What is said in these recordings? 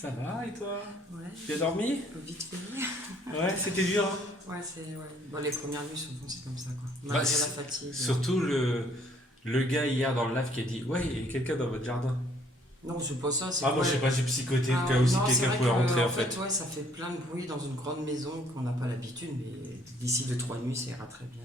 Ça va et toi? Ouais. Tu as dormi? Vite fait. Ouais, c'était dur. Hein. Ouais, c'est. Ouais. Bon, les premières nuits, souvent, c'est comme ça, quoi. Bah, Malgré la fatigue. Surtout le gars hier dans le live qui a dit ouais, il y a quelqu'un dans votre jardin. Non, c'est pas ça. C'est Ah, moi je sais pas, j'ai psychoté au cas où si non, quelqu'un c'est vrai pouvait que, rentrer en fait. Ouais, ça fait plein de bruit dans une grande maison qu'on n'a pas l'habitude, mais d'ici 2-3 nuits, ça ira très bien.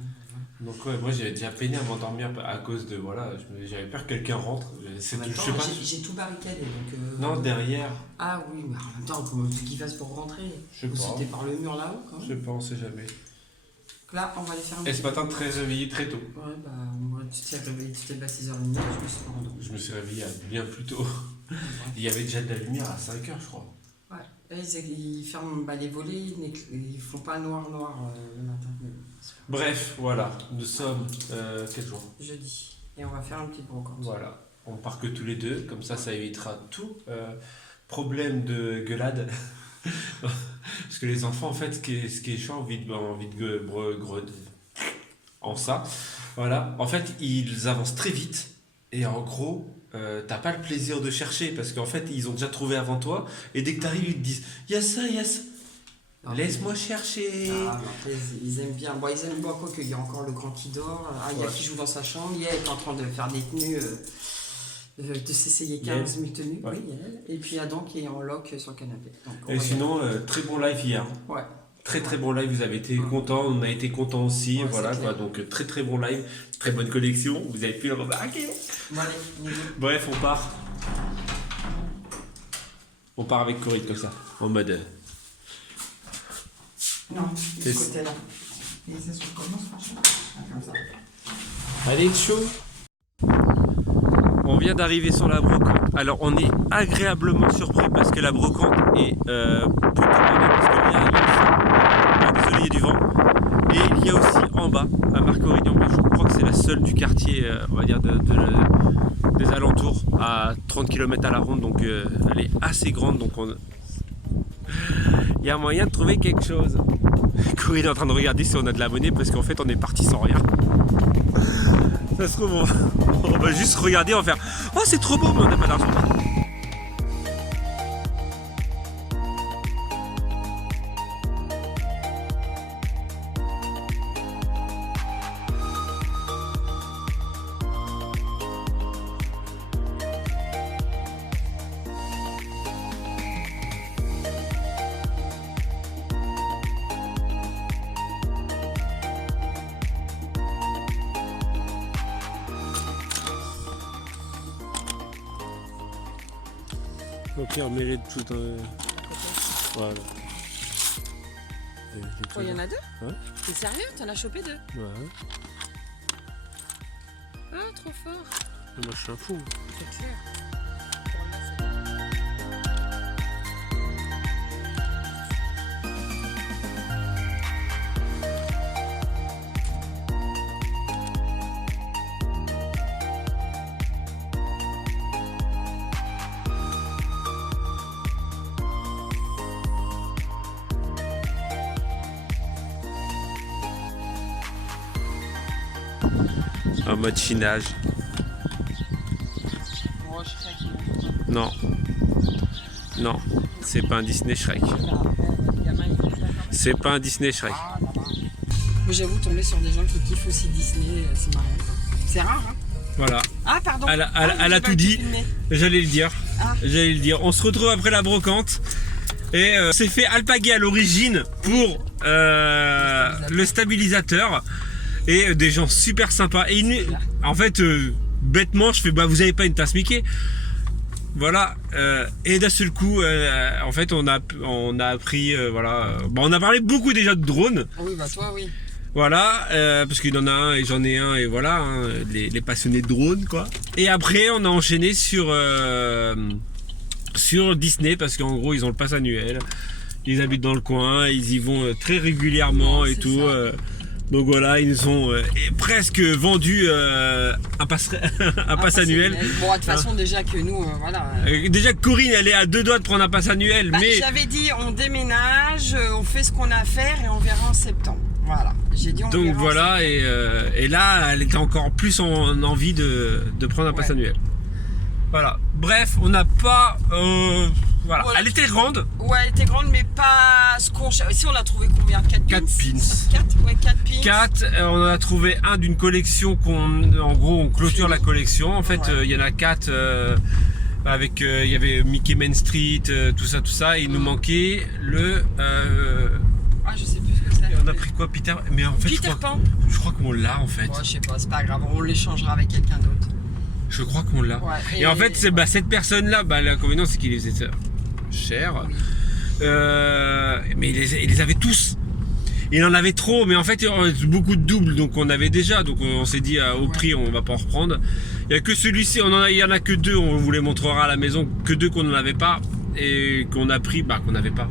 Donc, ouais, moi j'avais déjà peiné à m'endormir à cause de. Voilà, j'avais peur que quelqu'un rentre. En même Je temps, sais pas. j'ai tout barricadé, donc. Non, derrière. Ah oui, mais en même temps, comment tu qu'il fasse pour rentrer? Je sais Ou pas. c'était par le mur là-haut, quand Je même. sais pas, on sait jamais. Donc là, on va aller faire un Et petit ce matin, très réveillé très tôt. Ouais, bah, moi, tu t'es réveillé, tu t'es levé à 6h30, je me suis pas endormi. Je me suis réveillé bien plus tôt. Il y avait déjà de la lumière à 5h, je crois. Ouais, et ils ferment les volets, ils font pas noir le matin. Bref, voilà, nous sommes quel jour? Jeudi. Et on va faire un petit brocante. Voilà, on part que tous les deux, comme ça évitera tout problème de gueulade. Parce que les enfants, en fait, ce qui est chiant, envie de grode en ça. Voilà, en fait, ils avancent très vite et en gros, t'as pas le plaisir de chercher parce qu'en fait, ils ont déjà trouvé avant toi et dès que t'arrives, ils te disent il y a ça, il y a ça. Laisse-moi chercher. Ah, ils aiment bien. Bon, ils aiment bien quoi qu'il y a encore le grand qui dort. Ah, il y a qui joue dans sa chambre. Il est en train de faire des tenues, de s'essayer 15 000 tenues. Ouais. Oui, et puis Adam qui est en loc sur le canapé. Donc, Et sinon, très bon live hier. Ouais. Très bon live, vous avez été contents, on a été contents aussi, Ouais, voilà quoi, donc très bon live, très bonne collection, vous avez pu le remarquer. Bon, allez, Bref, on part. On part avec Corinne comme ça, en mode. Non, de ce côté-là. Et ça se commence franchement. Comme ça. Allez, chaud. On vient d'arriver sur la brocante. Alors on est agréablement surpris parce que la brocante est plutôt pas mal parce qu'il y a désolé, il y a du vent. Et il y a aussi en bas, à Marc-Aurélien, je crois que c'est la seule du quartier, on va dire des alentours, à 30 km à la ronde, donc elle est assez grande, donc il y a moyen de trouver quelque chose. Corinne est en train de regarder si on a de la monnaie parce qu'en fait on est parti sans rien. Ça se trouve, on va juste regarder, on va faire oh c'est trop beau, mais on n'a pas d'argent. Ok, on met les tout voilà. Oh, il y en a deux? Ouais. T'es sérieux? T'en as chopé deux? Ouais. Ah, trop fort. Moi je suis un fou. C'est clair. En mode chinage. Non. Non, c'est pas un Disney Shrek. C'est pas un Disney Shrek. Mais j'avoue, tomber sur des gens qui kiffent aussi Disney, c'est marrant. C'est rare, hein? Voilà. Ah, pardon. Elle a tout dit. J'allais le dire. Ah. J'allais le dire. On se retrouve après la brocante. Et c'est fait alpaguer à l'origine pour le stabilisateur. Et des gens super sympas. Et en fait, bêtement, je fais bah vous avez pas une tasse Mickey. Voilà. Et d'un seul coup, en fait, on a appris, voilà. Bon, on a parlé beaucoup déjà de drones. Oui, bah toi, oui. Voilà, parce qu'il en a un et j'en ai un et voilà, hein, les passionnés de drones quoi. Et après, on a enchaîné sur Disney parce qu'en gros, ils ont le pass annuel. Ils habitent dans le coin, ils y vont très régulièrement et tout. Donc voilà, ils nous ont presque vendu un pass annuel. Bon, de toute façon, déjà que nous, voilà. Déjà que Corinne, elle est à 2 doigts de prendre un pass annuel. Bah, mais j'avais dit, on déménage, on fait ce qu'on a à faire et on verra en septembre. Voilà. J'ai dit, on donc verra voilà, et là, elle était encore plus en envie de prendre un pass annuel. Voilà. Bref, on n'a pas... voilà. Voilà. Elle était grande. Ouais, elle était grande, mais pas ce qu'on cherche. Ici, on a trouvé combien? 4 pins? 4 pins. 4, ouais, 4 pins. 4, on en a trouvé un d'une collection en gros, on clôture la collection. En fait, il y en a 4 avec, il y avait Mickey Main Street, tout ça. Et il nous manquait le... Ah, je sais plus ce que c'est. on a pris quoi, Peter? Mais en fait, Peter Pan. je crois qu'on l'a en fait. Ouais, je sais pas, c'est pas grave, on l'échangera avec quelqu'un d'autre. Je crois qu'on l'a. Ouais, et en fait, cette personne-là, l'inconvénient, c'est qu'il les faisait cher. Oui. Mais il les avait tous. Il en avait trop, mais en fait, il y avait beaucoup de doubles, donc on avait déjà. Donc on s'est dit, au prix, on va pas en reprendre. Il n'y a que celui-ci, il y en a que 2, on vous les montrera à la maison, que 2 qu'on n'en avait pas, et qu'on a pris, qu'on n'avait pas.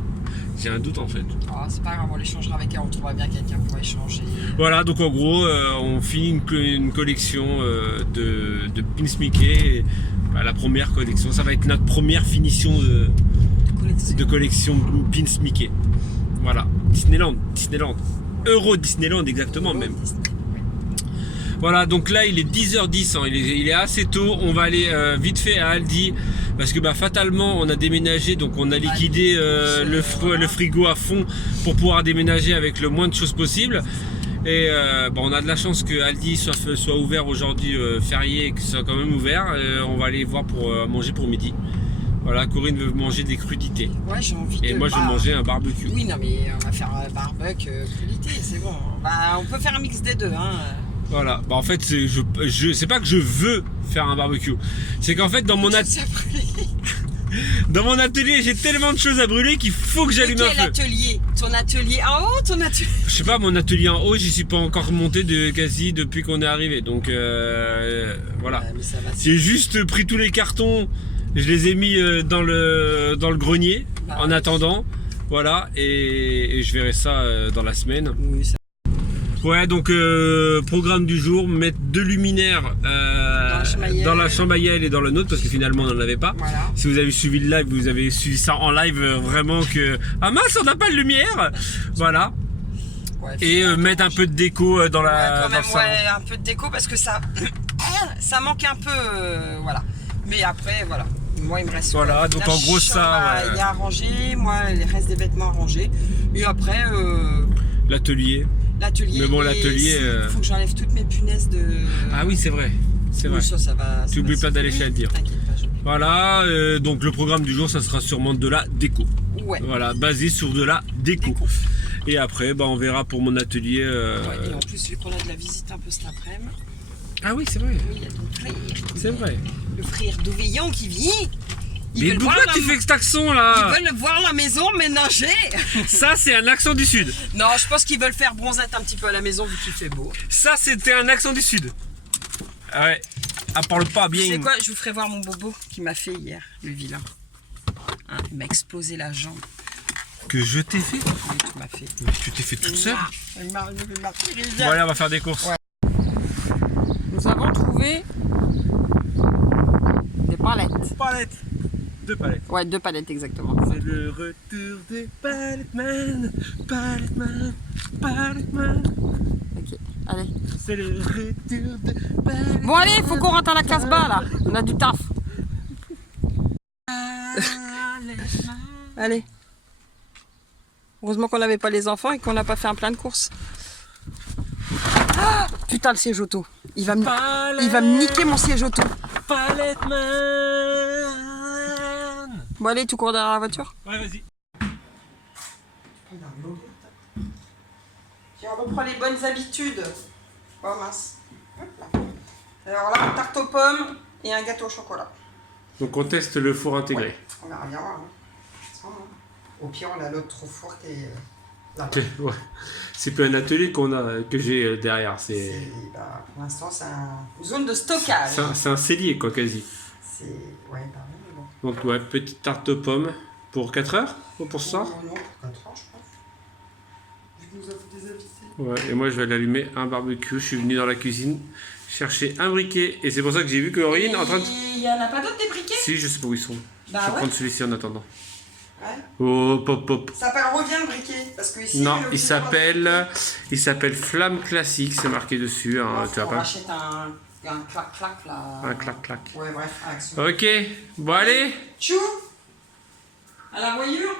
J'ai un doute en fait. Ah, c'est pas grave, on l'échangera avec elle, on trouvera bien quelqu'un pour échanger. Voilà, donc en gros, on finit une collection de pins Mickey. La première collection, ça va être notre première finition de collection pins Mickey. Voilà, Disneyland. Euro Disneyland exactement même. Voilà, donc là il est 10h10, hein, il est assez tôt, on va aller vite fait à Aldi, parce que fatalement on a déménagé, donc on a liquidé le frigo à fond pour pouvoir déménager avec le moins de choses possible. Et on a de la chance que Aldi soit ouvert aujourd'hui, férié, et que ce soit quand même ouvert. On va aller voir pour manger pour midi. Voilà, Corinne veut manger des crudités. Ouais, j'ai envie et moi je veux manger un barbecue. Oui, non mais on va faire un barbecue, crudité, c'est bon. On peut faire un mix des deux, hein. Voilà, en fait c'est pas que je veux faire un barbecue, c'est qu'en fait dans mon atelier j'ai tellement de choses à brûler qu'il faut que j'allume un feu. Quel atelier? Ton atelier en haut, ton atelier? Je sais pas, mon atelier en haut, j'y suis pas encore monté quasi depuis qu'on est arrivé, donc voilà. Ouais, j'ai juste pris tous les cartons, je les ai mis dans le grenier en attendant, voilà, et je verrai ça dans la semaine. Oui, ça... Ouais, donc programme du jour, mettre 2 luminaires dans la chambre à Yael et dans le nôtre, parce que finalement on n'en avait pas. Voilà. Si vous avez suivi le live, vous avez suivi ça en live, vraiment que... Ah mince, on n'a pas de lumière. Voilà. Ouais, et mettre un peu de déco dans la... Ouais, quand même, un peu de déco, parce que ça manque un peu, voilà. Mais après, voilà. Moi, il me reste... Voilà, donc en gros ça... Il y a à ranger, moi, il reste des vêtements à ranger. Et après... l'atelier. Mais bon, l'atelier... Il faut que j'enlève toutes mes punaises de... Ah oui, c'est vrai. C'est vrai. Ça va, tu n'oublies pas d'aller chez Aldi. T'inquiète pas. Voilà, donc le programme du jour, ça sera sûrement de la déco. Ouais. Voilà, basé sur de la déco. Et après, on verra pour mon atelier. Ouais, et en plus, vu qu'on a de la visite un peu cet après-midi. Ah oui, c'est vrai. Oui, il y a ton frère. C'est vrai. Le frère d'Oveillon qui vient. Mais pourquoi tu fais cet accent là? Ils veulent voir la maison ménager. Ça, c'est un accent du sud. Non, je pense qu'ils veulent faire bronzette un petit peu à la maison vu qu'il fait beau. Ça, c'était un accent du sud. Ah ouais. Ah, parle pas bien. C'est quoi? Je vous ferai voir mon bobo qui m'a fait hier, le vilain. Hein, il m'a explosé la jambe. Que je t'ai fait? Oui, tu m'as fait. Tu t'es fait toute seule? Il m'a Bon, allez, on va faire des courses. Ouais. Nous avons trouvé des palettes. Palettes. 2 palettes. Ouais, 2 palettes exactement. C'est le retour des Paletman. Ok, allez. C'est le retour de Paletman. Bon allez, il faut qu'on rentre à la Casbah là. On a du taf. Allez. Heureusement qu'on n'avait pas les enfants et qu'on n'a pas fait un plein de courses. Ah, putain, le siège auto. Il va me niquer mon siège auto. Paletman. Bon allez, tu cours derrière la voiture? Ouais, vas-y. Tiens, on reprend les bonnes habitudes. Oh mince. Alors là, tarte aux pommes et un gâteau au chocolat. Donc on teste le four intégré. Ouais, on verra bien voir. Hein. Au pire, on a l'autre four qui est là. Ouais. C'est plus un atelier que j'ai derrière. Pour l'instant, c'est une zone de stockage. C'est un cellier quoi, quasi. C'est... Ouais, pareil, mais bon. Donc ouais, petite tarte aux pommes pour 4 heures ou pour ce soir? Non, pour 4 heures, je pense. Vu que nous avons des invités. Ouais, et moi je vais aller allumer un barbecue. Je suis venu dans la cuisine chercher un briquet. Et c'est pour ça que j'ai vu Corinne en train de... Il y en a pas d'autres des briquets? Si, je sais pas où ils sont. Bah je vais ouais. prendre celui-ci en attendant. Ouais. Oh, pop. Ça s'appelle Revient le briquet. Parce que ici, Non, il s'appelle Flamme Classique, c'est marqué dessus. Hein, tu vois on pas. rachète un Il y a un clac-clac là. Un clac-clac. Ouais, bref, action. Ok, bon allez. Tchou! À la voyure?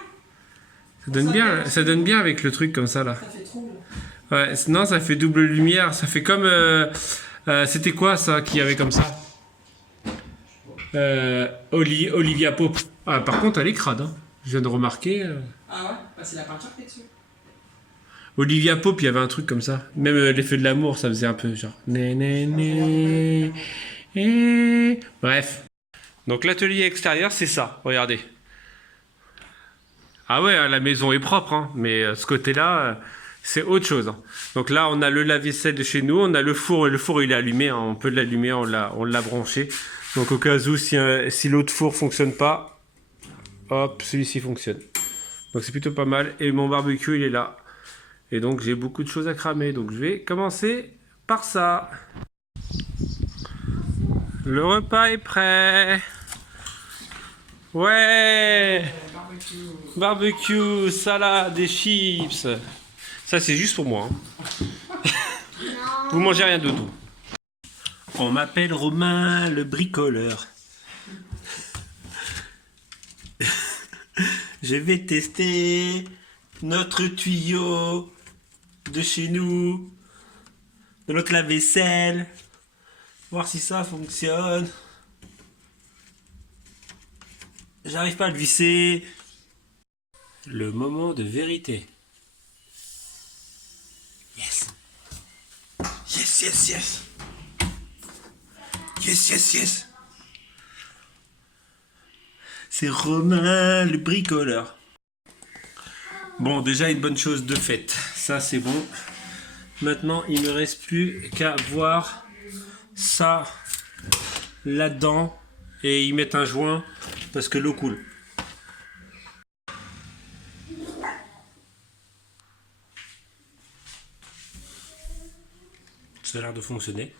Ça donne bien avec le truc comme ça là. Ça fait trouble. Ouais, non, ça fait double lumière. Ça fait comme. C'était quoi ça qu'il y avait comme ça? Olivia Pope. Ah, par contre, elle est crade. Hein. Je viens de remarquer. Ah ouais? Bah, c'est la peinture qui est dessus. Olivia Pope, il y avait un truc comme ça. Même l'effet de l'amour, ça faisait un peu genre. Bref. Donc l'atelier extérieur, c'est ça. Regardez. Ah ouais, la maison est propre, hein, mais ce côté-là, c'est autre chose. Hein. Donc là, on a le lave-vaisselle de chez nous, on a le four, et le four il est allumé, hein, on peut l'allumer, on l'a branché. Donc au cas où, si l'autre four fonctionne pas, hop, celui-ci fonctionne. Donc c'est plutôt pas mal. Et mon barbecue, il est là. Et donc j'ai beaucoup de choses à cramer. Donc je vais commencer par ça. Le repas est prêt. Ouais. Barbecue, salade et chips. Ça c'est juste pour moi. Hein. Vous mangez rien de tout. On m'appelle Romain le bricoleur. Je vais tester notre tuyau de chez nous, de notre lave-vaisselle, voir si ça fonctionne. J'arrive pas à le visser. Le moment de vérité. Yes. Yes, yes, yes. Yes, yes, yes. C'est Romain le bricoleur. Bon, déjà une bonne chose de faite. Ça, c'est bon. Maintenant, il ne me reste plus qu'à voir ça là-dedans et y mettre un joint parce que l'eau coule. Ça a l'air de fonctionner.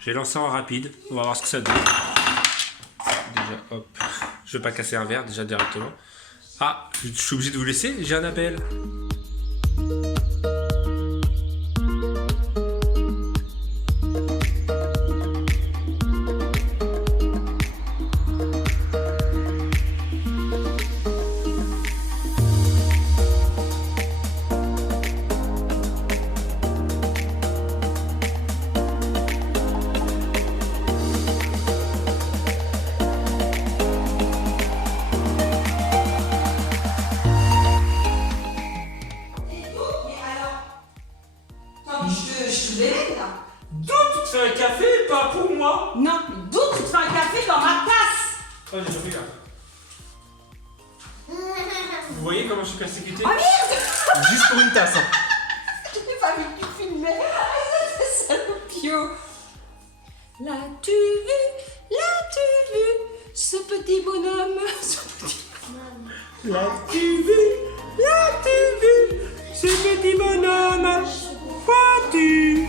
J'ai lancé en rapide. On va voir ce que ça donne. Déjà, hop. Je vais pas casser un verre déjà directement. Ah, je suis obligé de vous laisser. J'ai un appel. Je te délègue là. D'où tu te fais un café, pas pour moi. Non, mais d'où tu te fais un café dans ma tasse? Oh, j'ai compris là. Vous voyez comment je suis persécuté? Oh merde! Juste pour une tasse. Hein. J'ai pas vu que tu filmais. C'est salopio. L'as-tu vu ce petit bonhomme? L'as-tu vu ce petit bonhomme? Vois-tu?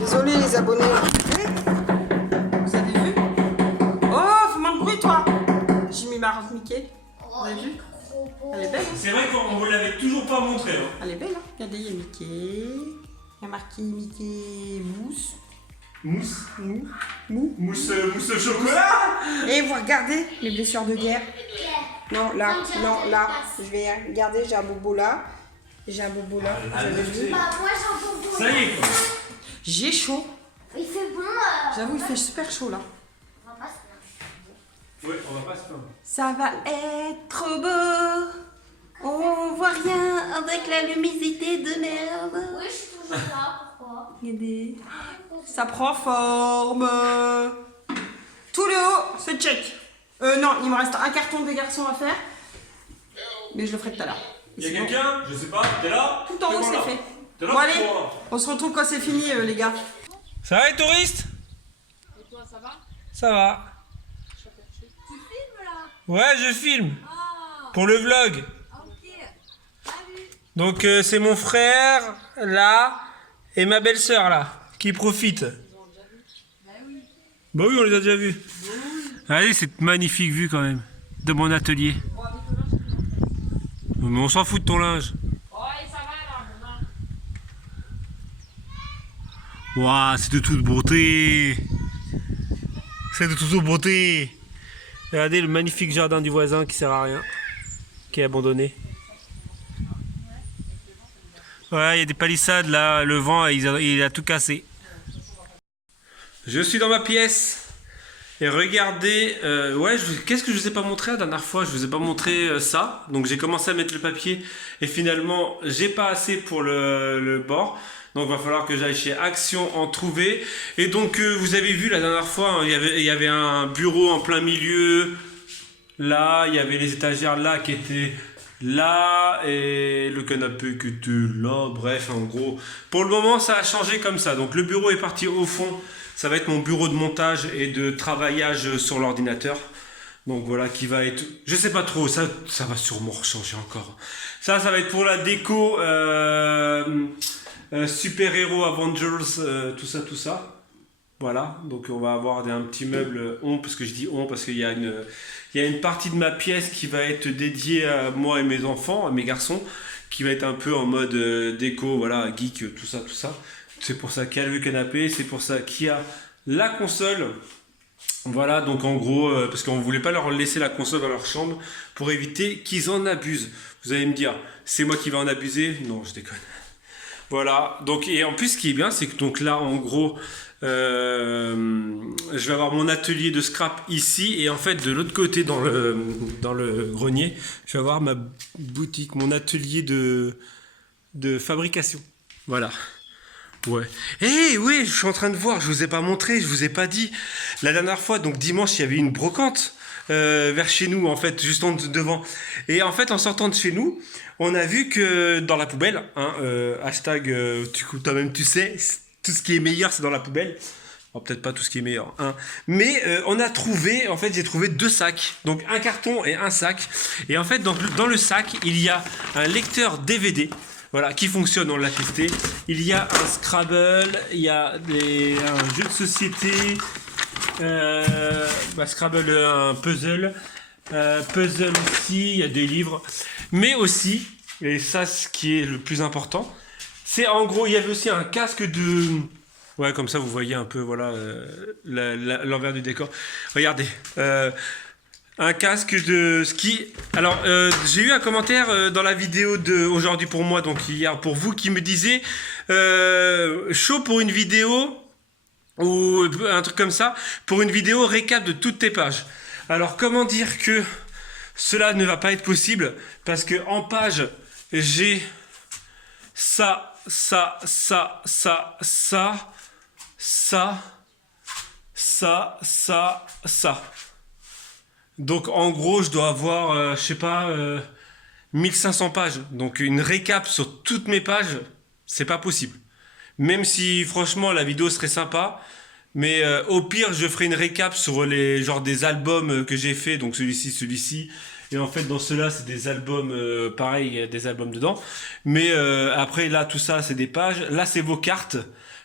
Désolé les abonnés. Vous avez vu? Oh, fais-moi le bruit toi. J'ai mis ma robe Mickey. Vous avez vu? Elle est belle. C'est vrai qu'on vous l'avait toujours pas montré. Hein. Elle est belle, hein. Regardez, il y a Mickey. Il y a marqué Mickey mousse. Mousse. Mousse au chocolat. Et vous regardez les blessures de guerre. Non, là. Je vais regarder, j'ai un bobo là. J'ai un bobo là. Vous avez vu? Bah, moi j'ai un bobo. Ça y est quoi. J'ai chaud. Il fait bon. J'avoue, il fait super chaud là. On va pas se Ouais, on va pas se plaindre. Ça va être beau. On voit rien avec la luminosité de merde. Oui, je suis toujours là. Pourquoi? Regardez. Ça prend forme. Tout le haut, c'est check. Non, il me reste un carton des garçons à faire. Mais je le ferai tout à l'heure. Y'a quelqu'un? Je sais pas, t'es là? Tout en haut, c'est fait. T'es là? Bon, allez, on se retrouve quand c'est fini, les gars. Ça va les touristes? Et toi, ça va? Ça va. Tu filmes là? Ouais, je filme. Ah, Pour le vlog. ok. Salut. Donc c'est mon frère, là, et ma belle-sœur, là, qui profitent. Ils ont déjà vu. Ben oui. Bah oui, on les a déjà vus. Allez, cette magnifique vue quand même de mon atelier. Bon, avec le linge, c'est bon. Mais on s'en fout de ton linge. Oh, et ça va là, maman. Waouh, c'est de toute beauté. C'est de toute beauté. Regardez le magnifique jardin du voisin qui sert à rien, qui est abandonné. Ouais, il y a des palissades là, le vent il a tout cassé. Je suis dans ma pièce. Et regardez, qu'est-ce que je vous ai pas montré la dernière fois? Je vous ai pas montré ça. Donc j'ai commencé à mettre le papier et finalement j'ai pas assez pour le bord. Donc il va falloir que j'aille chez Action en trouver. Et donc vous avez vu la dernière fois, hein, il y avait un bureau en plein milieu. Là, il y avait les étagères là qui étaient là et le canapé qui était là. Bref, en gros, pour le moment ça a changé comme ça. Donc le bureau est parti au fond. Ça va être mon bureau de montage et de travaillage sur l'ordinateur. Donc voilà, qui va être... Je sais pas trop, ça va sûrement changer encore. Ça va être pour la déco super-héros Avengers, tout ça. Voilà, donc on va avoir un petit meuble parce que je dis parce qu'il y a une partie de ma pièce qui va être dédiée à moi et mes enfants, à mes garçons, qui va être un peu en mode déco, voilà, geek, tout ça. C'est pour ça qu'il y a le canapé, c'est pour ça qu'il y a la console. Voilà, donc en gros, parce qu'on ne voulait pas leur laisser la console dans leur chambre pour éviter qu'ils en abusent. Vous allez me dire, c'est moi qui vais en abuser? Non, je déconne. Voilà, donc et en plus ce qui est bien, c'est que donc là, en gros, je vais avoir mon atelier de scrap ici et en fait de l'autre côté dans le grenier, je vais avoir ma boutique, mon atelier de fabrication. Voilà. Ouais. Oui, je suis en train de voir, je vous ai pas montré, je vous ai pas dit. La dernière fois, donc dimanche, il y avait une brocante vers chez nous, en fait, juste devant. Et en fait, en sortant de chez nous, on a vu que dans la poubelle, hein, hashtag, toi-même tu sais, tout ce qui est meilleur, c'est dans la poubelle. Oh, peut-être pas tout ce qui est meilleur, hein. Mais on a trouvé, en fait, j'ai trouvé 2 sacs. Donc un carton et un sac. Et en fait, dans le sac, il y a un lecteur DVD. Voilà, qui fonctionne, on l'a testé. Il y a un Scrabble, il y a un jeu de société, Scrabble, un puzzle, puzzle aussi, il y a des livres. Mais aussi, et ça ce qui est le plus important, c'est en gros, il y avait aussi un casque de... Ouais, comme ça vous voyez un peu, voilà, l'envers du décor. Regardez, un casque de ski. Alors, j'ai eu un commentaire dans la vidéo d'aujourd'hui pour moi, donc hier pour vous, qui me disait chaud pour une vidéo ou un truc comme ça, pour une vidéo récap de toutes tes pages. Alors, comment dire que cela ne va pas être possible? Parce que en page, j'ai ça. Donc en gros, je dois avoir, 1500 pages. Donc une récap sur toutes mes pages, c'est pas possible. Même si franchement la vidéo serait sympa, mais au pire, je ferai une récap sur des albums que j'ai fait, donc celui-ci. Et en fait, dans ceux-là, c'est des albums, pareil, il y a des albums dedans. Mais après, là, tout ça, c'est des pages. Là, c'est vos cartes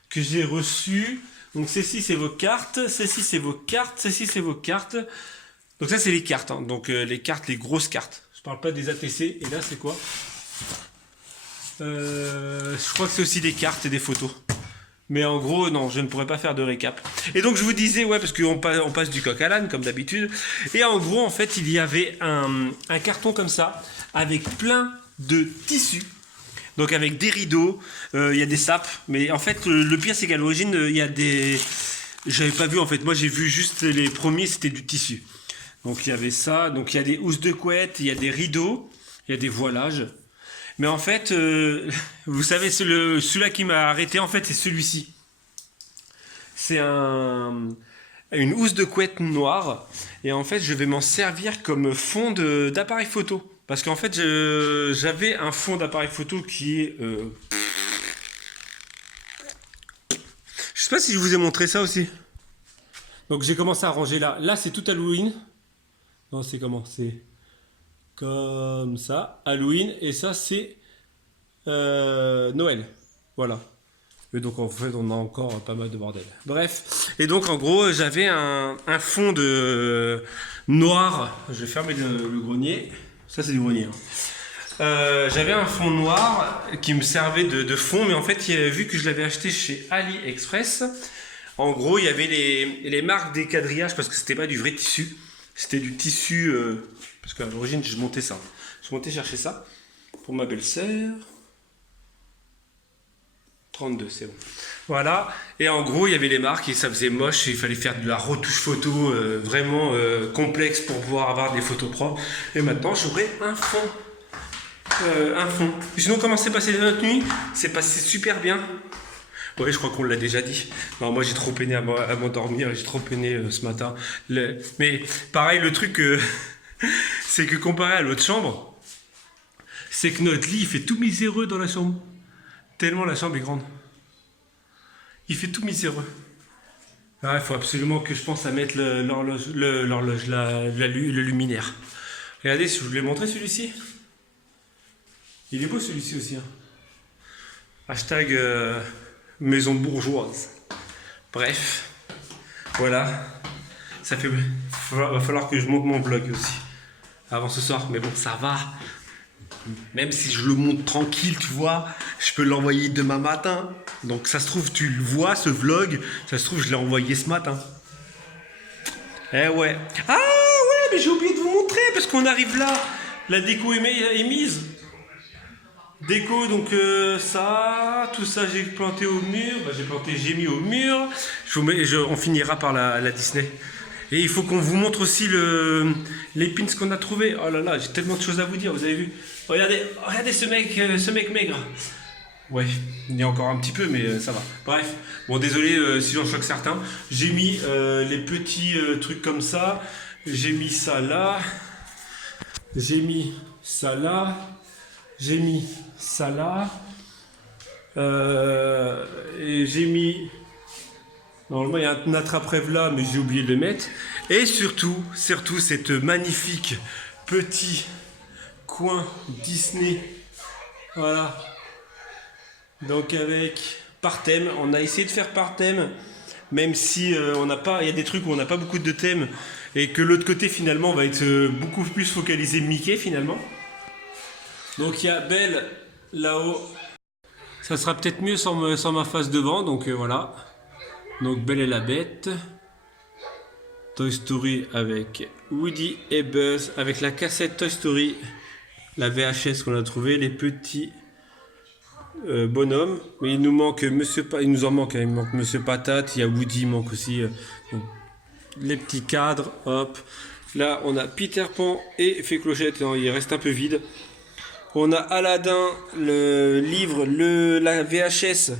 que j'ai reçues. Donc ceci, c'est vos cartes. Ceci, c'est vos cartes. Ceci, c'est vos cartes. Donc ça, c'est les cartes. Hein. Donc les cartes, les grosses cartes. Je parle pas des ATC. Et là, c'est quoi? Je crois que c'est aussi des cartes et des photos. Mais en gros, non, je ne pourrais pas faire de récap. Et donc, je vous disais, ouais, parce qu'on passe du coq à l'âne, comme d'habitude. Et en gros, en fait, il y avait un carton comme ça, avec plein de tissus. Donc, avec des rideaux, il y a des sapes. Mais en fait, le pire, c'est qu'à l'origine, il y a des... J'avais pas vu, en fait. Moi, j'ai vu juste les premiers, c'était du tissu. Donc, il y avait ça. Donc, il y a des housses de couette, il y a des rideaux, il y a des voilages. Mais en fait, vous savez, celui-là qui m'a arrêté, en fait, c'est celui-ci. C'est une housse de couette noire. Et en fait, je vais m'en servir comme fond d'appareil photo. Parce qu'en fait, j'avais un fond d'appareil photo qui est... Je sais pas si je vous ai montré ça aussi. Donc, j'ai commencé à ranger là. Là, c'est tout Halloween. Non, c'est comment? C'est... Comme ça, Halloween, et ça c'est Noël. Voilà. Et donc en fait on a encore pas mal de bordel. Bref, et donc en gros j'avais un fond de noir, je vais fermer le grenier, ça c'est du grenier. J'avais un fond noir qui me servait de fond, mais en fait vu que je l'avais acheté chez AliExpress, en gros il y avait les marques des quadrillages parce que c'était pas du vrai tissu, c'était du tissu, parce qu'à l'origine je montais ça. Je montais chercher ça pour ma belle-sœur. 32, c'est bon. Voilà, et en gros, il y avait les marques et ça faisait moche, et il fallait faire de la retouche photo vraiment complexe pour pouvoir avoir des photos propres. Et maintenant, j'aurai un fond. Sinon, comment s'est passé notre nuit? C'est passé super bien. Ouais, je crois qu'on l'a déjà dit. Non, moi, j'ai trop peiné à m'endormir, j'ai trop peiné ce matin. Mais pareil, le truc, c'est que comparé à l'autre chambre, c'est que notre lit, il fait tout miséreux dans la chambre. Tellement la chambre est grande. Il fait tout miséreux. Ah, il faut absolument que je pense à mettre l'horloge, le luminaire. Regardez, si je vous l'ai montré celui-ci. Il est beau celui-ci aussi. Hein. Hashtag maison bourgeoise. Bref. Voilà. Ça fait. Va falloir que je monte mon vlog aussi. Avant ce soir. Mais bon, ça va. Même si je le monte tranquille, tu vois, je peux l'envoyer demain matin. Donc ça se trouve, tu le vois, ce vlog. Ça se trouve, je l'ai envoyé ce matin. Eh ouais. Ah ouais, mais j'ai oublié de vous montrer parce qu'on arrive là. La déco est mise. Déco, donc ça, tout ça j'ai planté au mur. J'ai mis au mur. On finira par la Disney. Et il faut qu'on vous montre aussi les pins qu'on a trouvé. Oh là là, j'ai tellement de choses à vous dire, vous avez vu? Regardez ce mec maigre. Ouais, il y a encore un petit peu, mais ça va. Bref, bon désolé si j'en choque certains. J'ai mis les petits trucs comme ça. J'ai mis ça là. J'ai mis ça là. J'ai mis ça là. Et j'ai mis... Normalement, il y a un attrape-rêve là, mais j'ai oublié de le mettre. Et surtout, cette magnifique petit coin Disney. Voilà. Donc avec par thème, on a essayé de faire par thème, même si on n'a pas, il y a des trucs où on n'a pas beaucoup de thèmes et que l'autre côté finalement va être beaucoup plus focalisé Mickey finalement. Donc il y a Belle là-haut. Ça sera peut-être mieux sans ma face devant, donc voilà. Donc Belle et la Bête. Toy Story avec Woody et Buzz, avec la cassette Toy Story, la VHS qu'on a trouvé, les petits bonhommes. Mais il nous manque il nous en manque, hein. Il manque Monsieur Patate, il y a Woody, il manque aussi les petits cadres. Hop. Là on a Peter Pan et Fée Clochette, non, il reste un peu vide. On a Aladdin, le livre, la VHS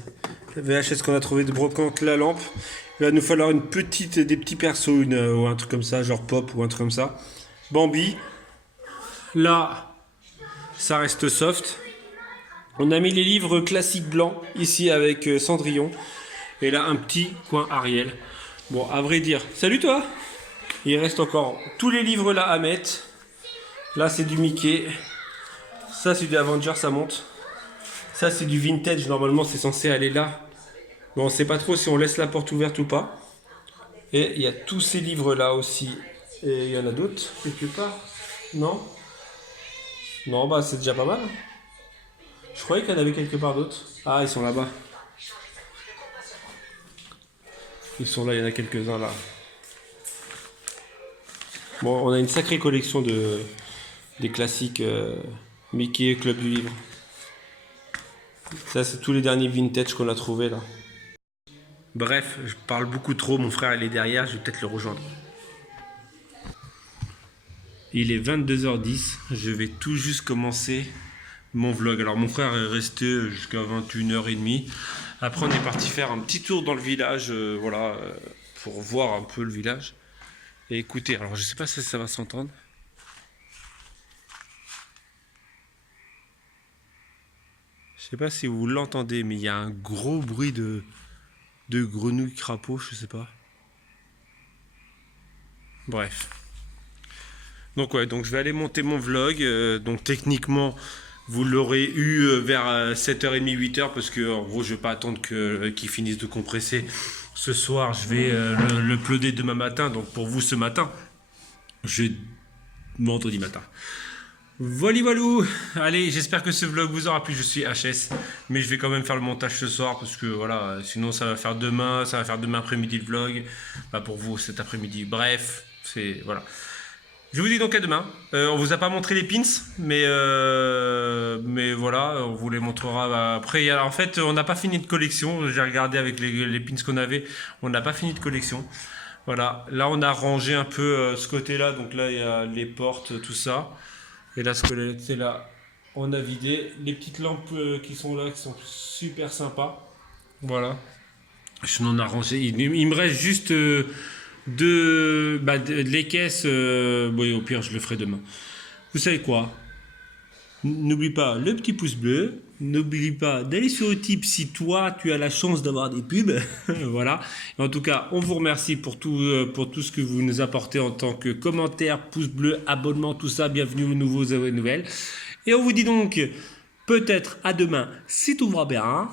qu'on a trouvé de brocante, la lampe. Il va nous falloir des petits persos, ou un truc comme ça, genre Pop ou un truc comme ça. Bambi. Là, ça reste soft. On a mis les livres classiques blancs, ici avec Cendrillon. Et là, un petit coin Ariel. Bon, à vrai dire, salut toi! Il reste encore tous les livres là à mettre. Là, c'est du Mickey. Ça, c'est du Avengers, ça monte. Ça, c'est du vintage. Normalement, c'est censé aller là. Bon, on ne sait pas trop si on laisse la porte ouverte ou pas. Et il y a tous ces livres-là aussi. Et il y en a d'autres, quelque part. Non? Non, bah, c'est déjà pas mal. Je croyais qu'il y en avait quelque part d'autres. Ah, ils sont là-bas. Ils sont là, il y en a quelques-uns là. Bon, on a une sacrée collection des classiques Mickey, Club du Livre. Ça, c'est tous les derniers vintage qu'on a trouvés là. Bref, je parle beaucoup trop, mon frère il est derrière, je vais peut-être le rejoindre. Il est 22h10, je vais tout juste commencer mon vlog. Alors mon frère est resté jusqu'à 21h30. Après on est parti faire un petit tour dans le village, voilà, pour voir un peu le village. Et écoutez, alors je sais pas si ça va s'entendre. Je sais pas si vous l'entendez, mais il y a un gros bruit de grenouilles crapauds, je sais pas. Bref. Donc ouais, donc je vais aller monter mon vlog. Donc techniquement, Vous l'aurez eu vers 7h30, 8h, parce que en gros, je vais pas attendre qu'il finisse de compresser. Ce soir, je vais le uploader demain matin. Donc pour vous, ce matin, vendredi matin. Voilà, voilou. Allez, j'espère que ce vlog vous aura plu. Je suis HS, mais je vais quand même faire le montage ce soir parce que voilà, sinon ça va faire demain après-midi le vlog. Pas pour vous cet après-midi. Bref, c'est voilà. Je vous dis donc à demain. On vous a pas montré les pins, mais voilà, on vous les montrera après. En fait, on n'a pas fini de collection. J'ai regardé avec les pins qu'on avait, on n'a pas fini de collection. Voilà, là on a rangé un peu ce côté-là. Donc là il y a les portes, tout ça. Et là, ce que c'est là, on a vidé. Les petites lampes qui sont là, qui sont super sympas. Voilà. Sinon, on a rangé. Il me reste juste les caisses. Bon, au pire, je le ferai demain. Vous savez quoi? N'oublie pas le petit pouce bleu. N'oublie pas d'aller sur Utip si toi, tu as la chance d'avoir des pubs. Voilà. Et en tout cas, on vous remercie pour tout ce que vous nous apportez en tant que commentaires, pouce bleu, abonnement, tout ça. Bienvenue aux nouveaux nouvelles. Et on vous dit donc peut-être à demain si tout va bien.